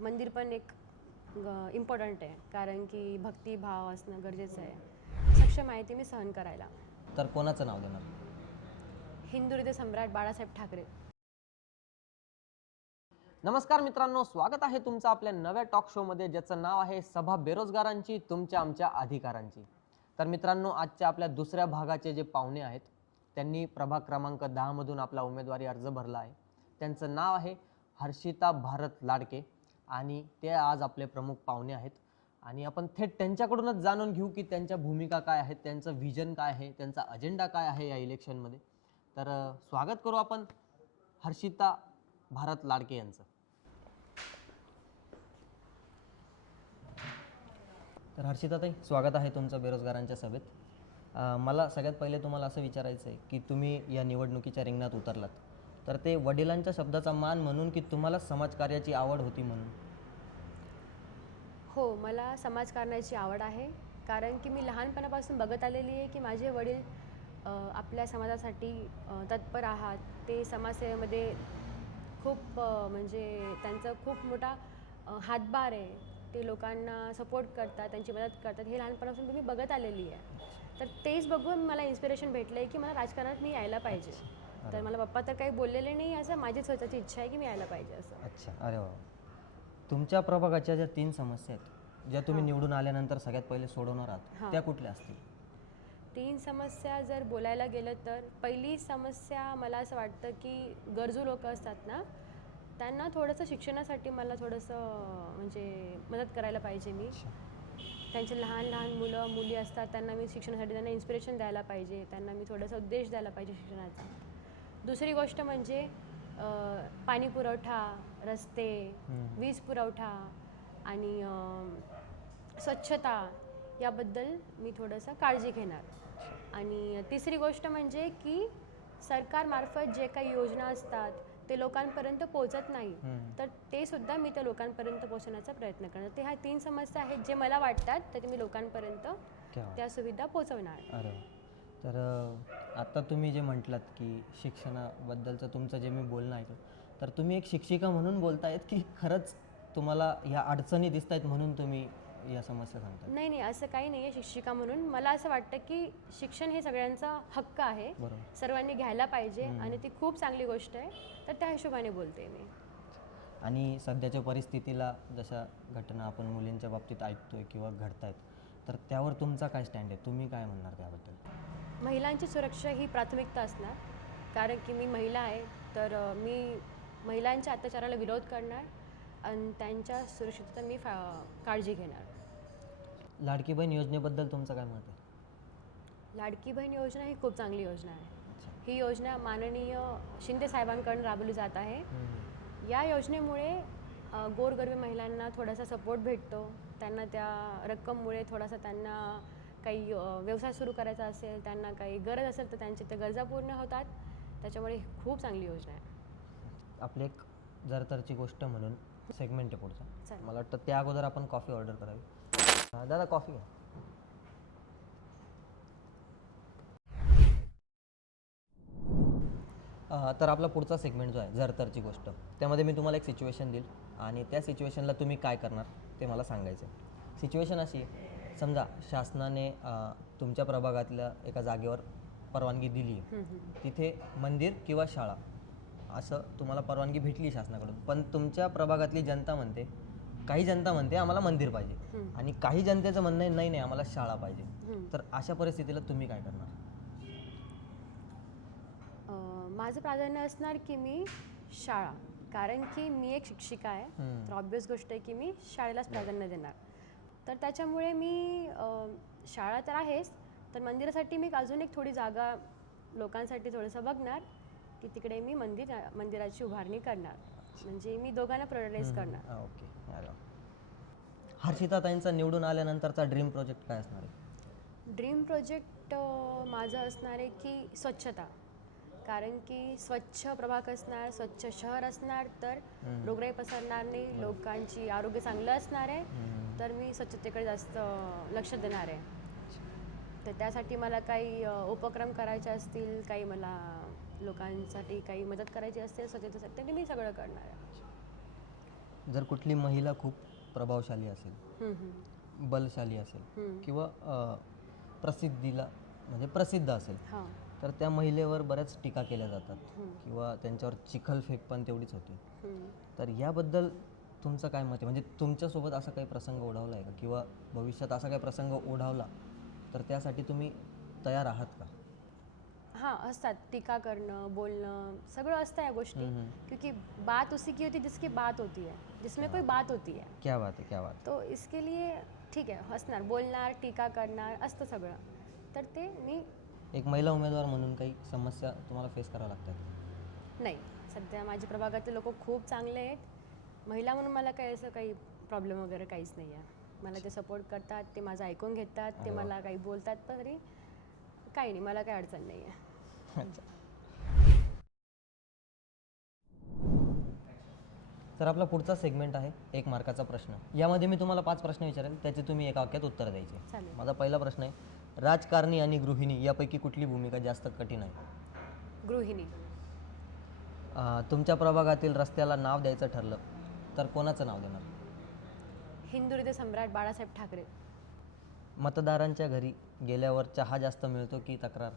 मंदिर पण एक इम्पॉर्टंट आहे, कारण की भक्तिभाव असणं गरजेचं आहे. सक्षम आहे ती मी सहन करायला. तर कोणाचं नाव देणार? हिंदू हृदय सम्राट बाळासाहेब ठाकरे. नमस्कार मित्रांनो, स्वागत आहे तुमचं आपल्या नव्या टॉक शोमध्ये, ज्याचं नाव आहे सभा बेरोजगारांची तुमच्या आमच्या अधिकारांची. तर मित्रांनो, आजच्या आपल्या दुसऱ्या भागाचे जे पाहुणे आहेत, त्यांनी प्रभाग क्रमांक 10 मधून आपला उमेदवारी अर्ज भरला आहे. त्यांचं नाव आहे हर्षिता भारत लाडके आणि ते आज आपले प्रमुख पाहुणे आहेत. आणि आपण थेट त्यांच्याकडूनच जाणून घेऊ की त्यांच्या भूमिका काय आहेत, त्यांचं व्हिजन काय आहे, त्यांचा अजेंडा काय आहे या इलेक्शनमध्ये. तर स्वागत करू आपण हर्षिता भारत लाडके यांचं. तर हर्षिताताई, स्वागत आहे तुमचं बेरोजगारांच्या सभेत. मला सगळ्यात पहिले तुम्हाला असं विचारायचं आहे की तुम्ही या निवडणुकीच्या रिंगणात उतरलात, तर ते वडिलांच्या शब्दाचा मान म्हणून की तुम्हाला समाजकार्याची आवड होती म्हणून? हो, मला समाजकारणाची आवड आहे, कारण की मी लहानपणापासून बघत आलेली आहे की माझे वडील आपल्या समाजासाठी तत्पर आहात. ते समाजसेवेमध्ये खूप म्हणजे त्यांचा खूप मोठा हातभार आहे. ते लोकांना सपोर्ट करतात, त्यांची मदत करतात. हे लहानपणापासून मी बघत आलेली आहे. तर तेच बघून मला इन्स्पिरेशन भेटलं आहे की मला राजकारणात मी यायला पाहिजे. तर मला पप्पा तर काही बोललेले नाही, असं माझी स्वतःची इच्छा आहे की मी यायला पाहिजे असं. अच्छा, अरे वा. तुमच्या प्रभागाच्या ज्या 3 समस्या आहेत, ज्या तुम्ही निवडून आल्यानंतर सगळ्यात पहिले सोडवणार आहात, त्या कुठल्या असतील? 3 समस्या जर बोलायला गेलं तर पहिली समस्या मला असं वाटतं की गरजू लोक असतात ना, त्यांना थोडंसं शिक्षणासाठी मला थोडंसं म्हणजे मदत करायला पाहिजे मी. त्यांचे लहान लहान मुलं मुली असतात, त्यांना मी शिक्षणासाठी त्यांना इन्स्पिरेशन द्यायला पाहिजे, त्यांना मी थोडासा उद्देश द्यायला पाहिजे शिक्षणाचा. दुसरी गोष्ट म्हणजे पाणी पुरवठा, रस्ते, वीज पुरवठा आणि स्वच्छता याबद्दल मी थोडंसं काळजी घेणार. आणि तिसरी गोष्ट म्हणजे की सरकारमार्फत जे काही योजना असतात ते लोकांपर्यंत पोहोचत नाही, तर ते सुद्धा मी त्या लोकांपर्यंत पोहोचवण्याचा प्रयत्न करणार. ते ह्या 3 समस्या आहेत जे मला वाटतात, तर मी लोकांपर्यंत त्या सुविधा पोहोचवणार. अरे, तर आता तुम्ही जे म्हटलात की शिक्षणाबद्दलचं तुमचं जे मी बोलणं ऐकलं, तर तुम्ही एक शिक्षिका म्हणून बोलतायत की खरंच तुम्हाला ह्या अडचणी दिसत आहेत म्हणून तुम्ही या समस्या सांगताय? नाही नाही, असं काही नाही आहे शिक्षिका म्हणून. मला असं वाटतं की शिक्षण हे सगळ्यांचा हक्क आहे, सर्वांनी घ्यायला पाहिजे आणि ती खूप चांगली गोष्ट आहे. तर त्या हिशोबाने बोलते मी. आणि सध्याच्या परिस्थितीला जशा घटना आपण मुलींच्या बाबतीत ऐकतोय किंवा घडतायत, तर त्यावर तुमचा काय स्टँड आहे? तुम्ही काय म्हणणार त्याबद्दल? महिलांची सुरक्षा ही प्राथमिकता असणार, कारण की मी महिला आहे. तर मी महिलांच्या अत्याचाराला विरोध करणार आणि त्यांच्या सुरक्षिततेचा मी काळजी घेणार. लाडकी बहीण योजनेबद्दल तुमचं काय मत आहे? लाडकी बहीण योजना ही खूप चांगली योजना आहे. ही योजना माननीय शिंदे साहेबांकडून राबवली जात आहे. या योजनेमुळे गोरगरीब महिलांना थोडासा सपोर्ट भेटतो. त्यांना त्या रक्कममुळे थोडासा त्यांना काही व्यवसाय सुरू करायचा असेल, त्यांना काही गरज असेल, तर त्यांच्या त्या गरजा पूर्ण होतात. त्याच्यामुळे ही खूप चांगली योजना आहे. आपली एक जरतरची गोष्ट म्हणून सेगमेंट आहे पुढचा. मला वाटतं त्या अगोदर आपण कॉफी ऑर्डर करावी. दादा, कॉफी घ्या. तर आपला पुढचा सेगमेंट जो आहे जरतरची गोष्ट, त्यामध्ये मी तुम्हाला एक सिच्युएशन देईल आणि त्या सिच्युएशनला तुम्ही काय करणार ते मला सांगायचं आहे. सिच्युएशन अशी आहे, समजा शासनाने तुमच्या प्रभागातल्या एका जागेवर परवानगी दिली आहे, तिथे मंदिर किंवा शाळा असं तुम्हाला परवानगी भेटली शासनाकडून, पण तुमच्या प्रभागातली जनता म्हणते, काही जनता म्हणते आम्हाला मंदिर पाहिजे आणि काही जनतेचं म्हणणं आहे नाही नाही आम्हाला शाळा पाहिजे. तर अशा परिस्थितीला तुम्ही काय करणार? माझं प्राधान्य असणार की मी शाळा, कारण की मी एक शिक्षिका आहे. तर ऑब्वियस गोष्ट आहे की मी शाळेलाच प्राधान्य देणार. तर त्याच्यामुळे मी शाळा तर आहेच, तर मंदिरासाठी मी अजून एक थोडी जागा लोकांसाठी थोडंसं बघणार की तिकडे मी मंदिराची उभारणी करणार. म्हणजे मी दोघांना प्रायोरिटाईज करणार. ओके. हर्षिताताईंचा निवडून आल्यानंतरचा ड्रीम प्रोजेक्ट काय असणार आहे? ड्रीम प्रोजेक्ट माझं असणार आहे की स्वच्छता, कारण की स्वच्छ प्रभाग असणार, स्वच्छ शहर असणार तर रोगराई पसरणार नाही, लोकांची आरोग्य चांगलं असणार आहे. तर मी स्वच्छतेकडे जास्त लक्ष देणार आहे. तर त्यासाठी मला काही उपक्रम करायचे असतील, काही मला लोकांसाठी काही मदत करायची असेल स्वच्छतेसाठी, तर मी सगळं करणार आहे. जर कुठली महिला खूप प्रभावशाली असेल, हम्म, हम्म, बलशाली असेल हम्म. किंवा प्रसिद्धीला म्हणजे प्रसिद्ध असेल, हां. तर त्या महिलेवर बऱ्याच टीका केल्या जातात हम्म, किंवा त्यांच्यावर चिखलफेक पण तेवढीच होते. हम्म. तर याबद्दल तुमचं काय मत आहे? म्हणजे तुमच्यासोबत असा काही प्रसंग ओढवला आहे का, किंवा भविष्यात असा काही प्रसंग ओढवला तर त्यासाठी तुम्ही तयार आहात का? हाँ असतात, टीका करणं, बोलणं, सगळं असतं या गोष्टी. क्योंकि बात उसी की होती जिसकी बात होती है, जिसमें कोई बात होती है. क्या बात आहे, क्या बात तो इसके लिए ठीक आहे, हसणार, बोलणार, टीका करणार असतं सगळं. तर ते मी आहे. एक महिला उमेदवार म्हणून काही समस्या तुम्हाला फेस कराव्या लागतात? नाही, सध्या माझ्या प्रभागातले लोक खूप चांगले आहेत. महिला म्हणून मला काही असं काही प्रॉब्लेम वगैरे काहीच नाही आहे. मला ते सपोर्ट करतात, ते माझं ऐकून घेतात, ते अरे वा. मला काही बोलतात, तरी काही नाही, मला काही अडचण नाही आहे. अच्छा. तर आपला पुढचा सेगमेंट आहे 1 मार्काचा प्रश्न. यामध्ये मी तुम्हाला 5 प्रश्न विचारेल, त्याचे तुम्ही एका वाक्यात उत्तर द्यायचे. चालेल. माझा पहिला प्रश्न आहे, राजकारणी आणि गृहिणी यापैकी कुठली भूमिका जास्त कठीण आहे? गृहिणी. तुमच्या प्रभागातील रस्त्याला नाव द्यायचं ठरलं तर कोणाचं नाव देणार? हिंदू हृदय सम्राट बाळासाहेब ठाकरे. मतदारांच्या घरी गेल्यावर चहा जास्त मिळतो की तक्रार?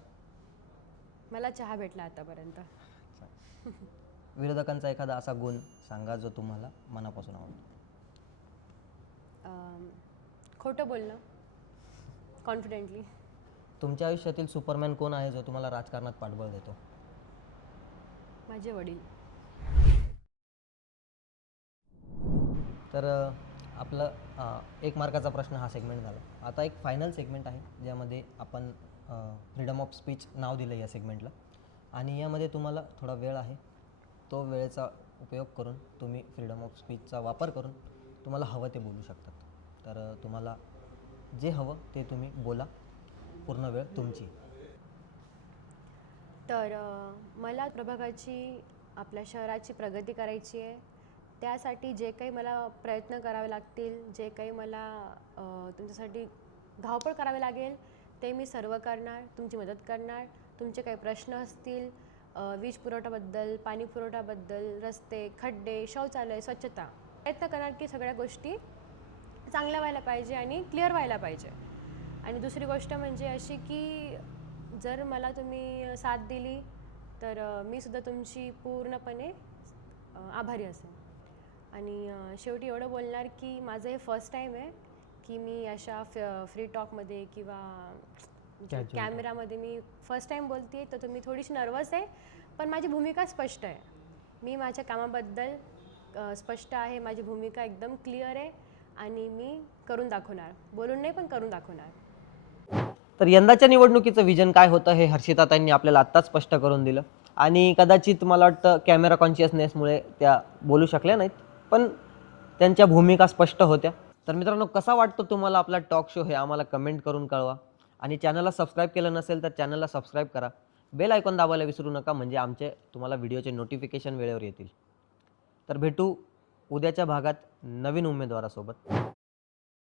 मला चहा भेटला आतापर्यंत. विरोधकांचा एखादा असा गुण सांगा जो तुम्हाला मनापासून आवडतो. खोटं बोलणं, कॉन्फिडेंटली. तुमच्या आयुष्यातील सुपरमॅन कोण आहे जो तुम्हाला राजकारणात पाठबळ देतो? माझे वडील. तर आपलं 1 मार्काचा प्रश्न हा सेगमेंट झाला. आता एक फायनल सेगमेंट आहे ज्यामध्ये आपण फ्रीडम ऑफ स्पीच नाव दिलं या सेगमेंटला, आणि यामध्ये तुम्हाला थोडा वेळ आहे. तो वेळेचा उपयोग करून तुम्ही फ्रीडम ऑफ स्पीचचा वापर करून तुम्हाला हवं ते बोलू शकतात. तर तुम्हाला जे हवं ते तुम्ही बोला, पूर्ण वेळ तुमची. तर मला प्रभागाची, आपल्या शहराची प्रगती करायची आहे. त्यासाठी जे काही मला प्रयत्न करावे लागतील, जे काही मला तुमच्यासाठी धावपळ करावी लागेल, ते मी सर्व करणार, तुमची मदत करणार. तुमचे काही प्रश्न असतील, वीज पुरवठ्याबद्दल, पाणी पुरवठ्याबद्दल, रस्ते, खड्डे, शौचालय, स्वच्छता, प्रयत्न करणार की सगळ्या गोष्टी चांगल्या व्हायला पाहिजे आणि क्लिअर व्हायला पाहिजे. आणि दुसरी गोष्ट म्हणजे अशी की जर मला तुम्ही साथ दिली तर मी सुद्धा तुमची पूर्णपणे आभारी असेल. आणि शेवटी एवढं बोलणार की माझं हे फर्स्ट टाईम आहे की मी अशा फ्री टॉकमध्ये किंवा कॅमेरामध्ये मी फर्स्ट टाईम बोलते, तर तुम्ही थोडीशी नर्वस आहे, पण माझी भूमिका स्पष्ट आहे. मी माझ्या कामाबद्दल स्पष्ट आहे, माझी भूमिका एकदम क्लिअर आहे आणि मी करून दाखवणार, बोलून नाही पण करून दाखवणार. तर यंदाच्या निवडणुकीचं विजन काय होतं हे हर्षिताताईंनी आपल्याला आत्ताच स्पष्ट करून दिलं, आणि कदाचित मला वाटतं कॅमेरा कॉन्शियसनेसमुळे त्या बोलू शकल्या नाहीत, पण त्यांच्या भूमिका स्पष्ट होत्या. तर मित्रांनो, कसा वाटतो तुम्हाला आपला टॉक शो हे आम्हाला कमेंट करून कळवा, आणि चॅनलला सबस्क्राईब केलं नसेल तर चॅनलला सबस्क्राईब करा. बेल आयकॉन दाबायला विसरू नका, म्हणजे आमचे तुम्हाला व्हिडिओचे नोटिफिकेशन वेळेवर येतील. तर भेटू उद्याच्या भागात नवीन उमेदवारासोबत.